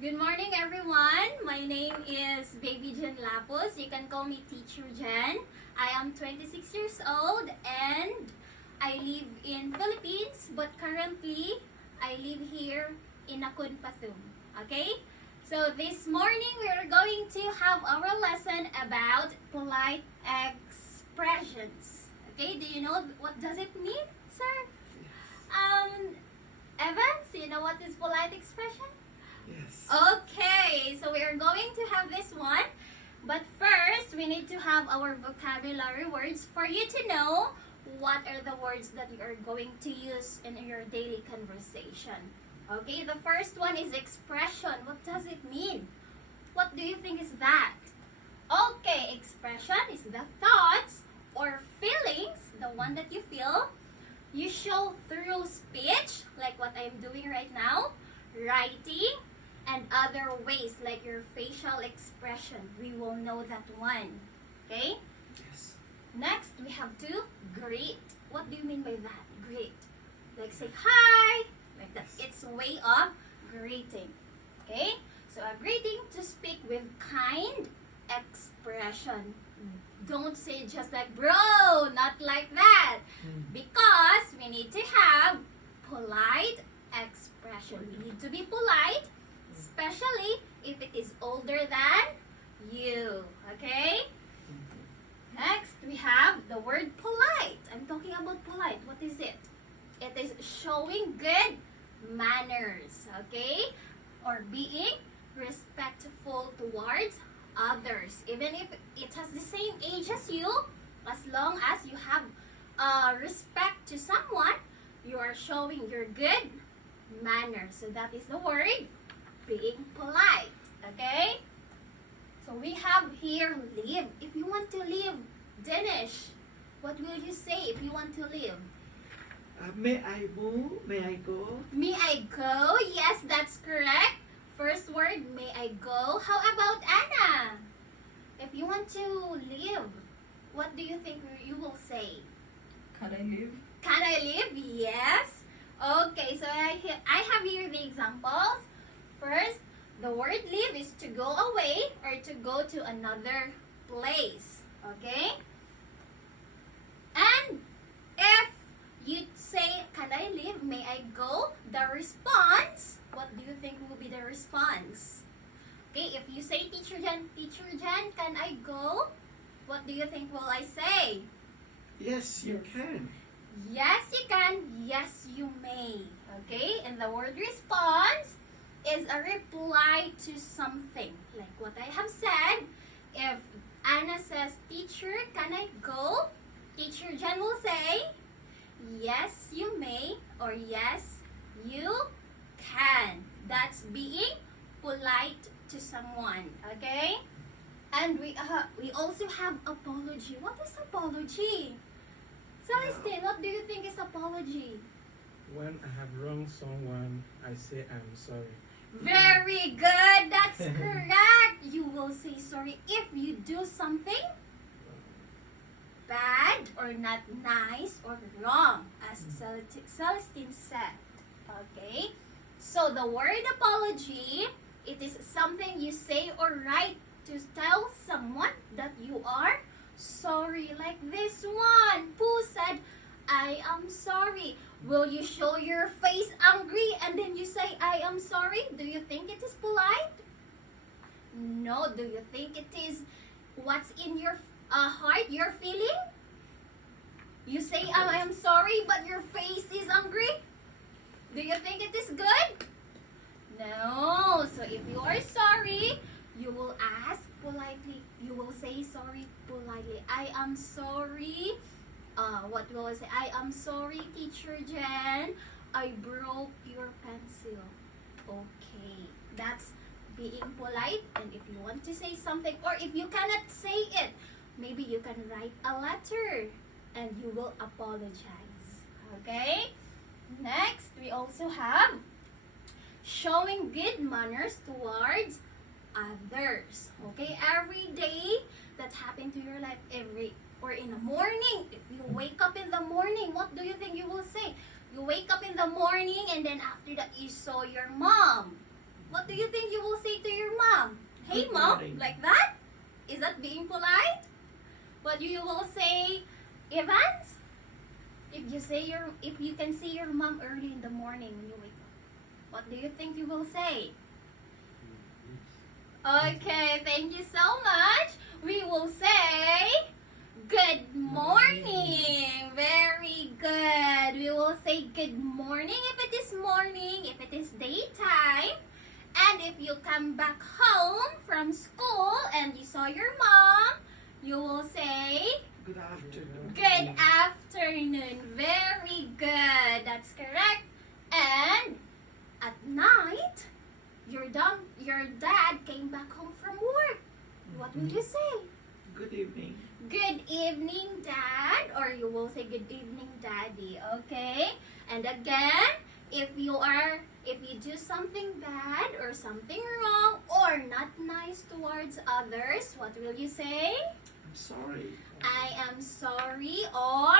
Good morning, everyone. My name is Baby Jen Lapus. You can call me Teacher Jen. I am 26 years old and I live in Philippines, but currently I live here in Nakun Pathum. Okay? So this morning we are going to have our lesson about polite expressions. Okay? Do you know what does it mean, sir? Evans, you know what is polite expression? Yes. Okay, so we are going to have this one. But first, we need to have our vocabulary words for you to know what are the words that you are going to use in your daily conversation. Okay, the first one is expression. What does it mean? What do you think is that? Okay, expression is the thoughts or feelings, the one that you feel, you show through speech, like what I'm doing right now, writing, and other ways like your facial expression. We will know that one. Okay? Yes. Next, we have to greet. What do you mean by that? Greet. Like say hi. Like that. It's a way of greeting. Okay? So a greeting to speak with kind expression. Don't say just like bro, not like that. Because we need to have polite expression. We need to be polite, especially if it is older than you. Okay? Next, we have the word polite. I'm talking about polite. What is it? It is showing good manners. Okay? Or being respectful towards others. Even if it has the same age as you, as long as you have respect to someone, you are showing your good manners. So that is the word being polite. Okay? So we have here leave. If you want to leave, Dinesh, what will you say if you want to leave? May I move? May I go? May I go? Yes, that's correct. First word, may I go? How about Anna? If you want to leave, what do you think you will say? Can I leave? Can I leave? Yes. Okay, so I have here the examples. First, the word leave is to go away or to go to another place. Okay? And if you say, can I leave? May I go? The response, what do you think will be the response? Okay, if you say, Teacher Jen, can I go? What do you think will I say? Yes, you Yes. can. Yes, you can. Yes, you may. Okay, and the word response is a reply to something. Like what I have said, if Anna says, Teacher, can I go? Teacher Jen will say, yes, you may, or yes, you can. That's being polite to someone. Okay? And we also have apology. What is apology? Celestine, what do you think is apology? When I have wronged someone, I say I'm sorry. Very good. That's correct. You will say sorry if you do something bad or not nice or wrong, as Celestine said. Okay? So the word apology, it is something you say or write to tell someone that you are sorry. Like this one. Pooh said, I am sorry. Will you show your face angry and then you say, I am sorry? Do you think it is polite? No. Do you think it is what's in your heart, your feeling? You say, I am sorry, but your face is angry? Do you think it is good? No. So if you are sorry, you will ask politely. You will say sorry politely. I am sorry. What will I say? I am sorry, Teacher Jen. I broke your pencil. Okay. That's being polite. And if you want to say something, or if you cannot say it, maybe you can write a letter and you will apologize. Okay? Next, we also have showing good manners towards others. Okay? Every day that happened to your life, or in the morning, if you wake up in the morning, what do you think you will say? You wake up in the morning and then after that you saw your mom. what do you think you will say to your mom? Hey Good mom, morning. like that? Is that being polite? What you will say, Evans? If you can see your mom early in the morning when you wake up, what do you think you will say? Okay, thank you so much. We will say good morning. Very good. We will say good morning if it is morning, if it is daytime. And if you come back home from school and you saw your mom, you will say Good afternoon. good afternoon. Very good. That's correct. And at night, your dad came back home from work. What will you say? Good evening. Good evening, Dad, or you will say good evening, Daddy. Okay? And again, if you do something bad or something wrong or not nice towards others, what will you say? I'm sorry. I am sorry or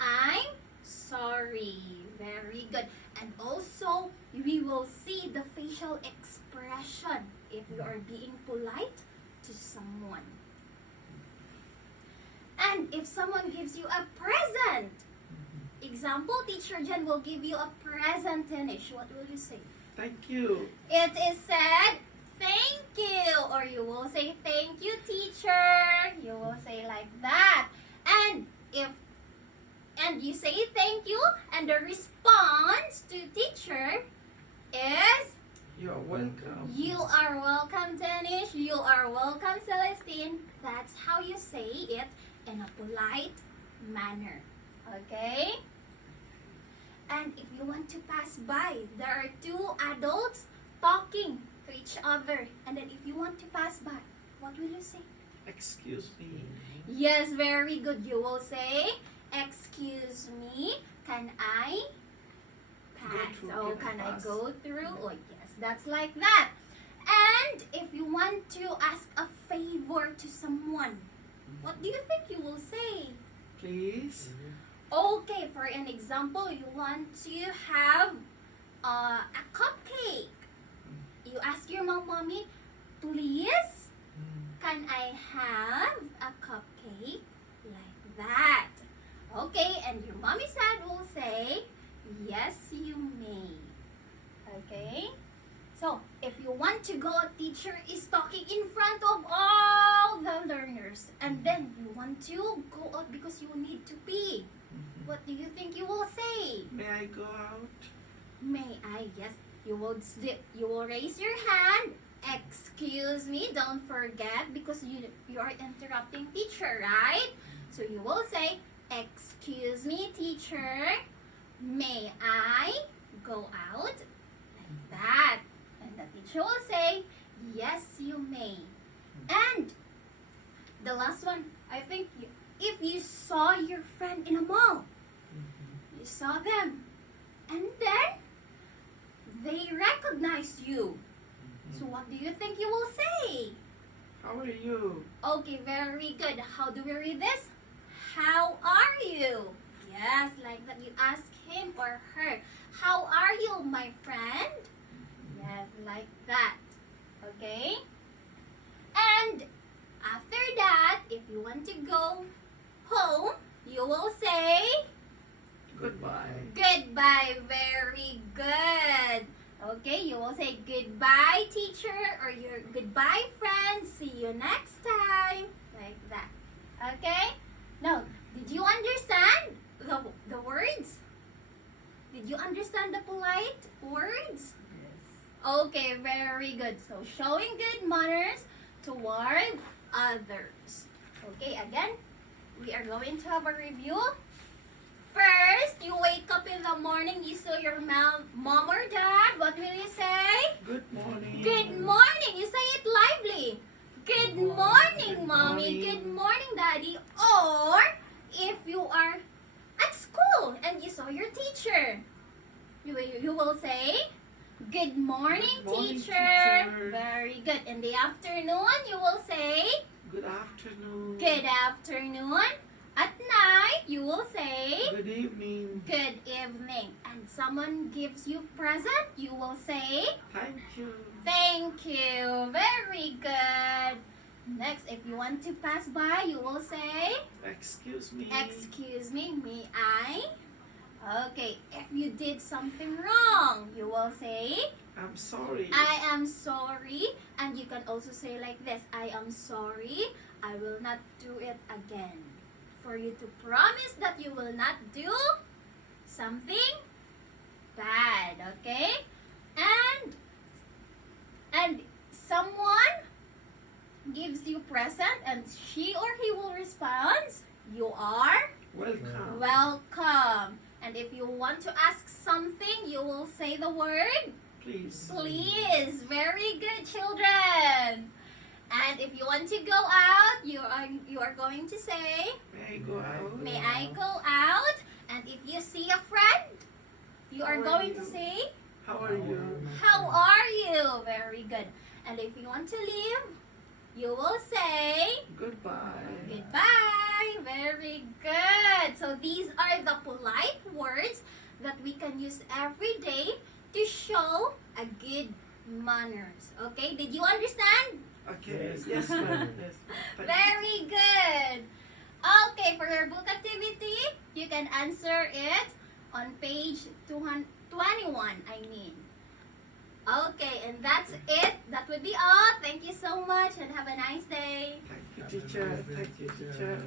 I'm sorry. Very good. And also, we will see the facial expression if you are being polite to someone. And if someone gives you a present, example, Teacher Jen will give you a present, Tenish. What will you say? Thank you. It is said, thank you. Or you will say, thank you, teacher. You will say like that. And you say thank you, and the response to teacher is, You're welcome. you are welcome, Danish. You are welcome, Celestine. That's how you say it in a polite manner. Okay? And if you want to pass by, there are two adults talking to each other. And then if you want to pass by, what will you say? Excuse me. Yes, very good. You will say, excuse me, can I pass? through, Oh, can I can I pass? go through? Oh, yes, that's like that. And if you want to ask a favor to someone, what do you think you will say? Please. Okay, for an example, you want to have a cupcake. You ask your mom, mommy, please, can I have a cupcake like that? Okay, and your mommy said will say, yes, you may. Okay? So, if you want to go, teacher is talking in front of all the learners. And then you want to go out because you need to pee. What do you think you will say? May I go out? May I? Yes. You will raise your hand. Excuse me, don't forget because you are interrupting teacher, right? So you will say, excuse me, teacher. May I go out? Like that. And the teacher will say, yes, you may. And the last one, I think if you saw your friend in a mall, you saw them, and then they recognized you. So what do you think you will say? How are you? Okay, very good. How do we read this? How are you? Yes, like that you ask him or her. How are you, my friend? Yes, like that. Okay? And after that, if you want to go home, you will say Goodbye. goodbye. Very good. Okay, you will say goodbye, teacher, or your goodbye, friends. See you next time. Like that. Okay? Now, did you understand the words? Did you understand the polite words? Okay, very good. So, showing good manners toward others. Okay, again, we are going to have a review. First, you wake up in the morning, you saw your mom or dad. What will you say? Good morning. Good morning. You say it lively. Good morning, Good mommy. morning. Good morning, daddy. Or if you are at school and you saw your teacher, you will say, good morning, Good morning, teacher. teacher. Very good. In the afternoon, you will say, Good afternoon. good afternoon. At night, you will say Good evening. good evening. And someone gives you present, you will say Thank you. thank you. Very good. Next, if you want to pass by, you will say Excuse me. excuse me, may I? Okay, if you did something wrong, you will say I'm sorry. I am sorry. And you can also say like this, I am sorry. I will not do it again. For you to promise that you will not do something bad, okay? And someone gives you present and she or he will respond, you are Welcome. welcome. And if you want to ask something, you will say the word Please. please. Very good, children. And if you want to go out, you are going to say May I go out? may I go out? And if you see a friend, you are How are going to you? say How are you? how are you? Very good. And if you want to leave, you will say Goodbye. goodbye. Very good. So these are the polite words that we can use every day to show a good manners. Okay? Did you understand? Okay. Yes, Yes, ma'am. ma'am. Yes, ma'am. Thank you. Very good. Okay, for your book activity, you can answer it on page 221, I mean. Okay, and that's it. That would be all. Thank you so much and have a nice day. Thank you, teacher. Thank you, teacher.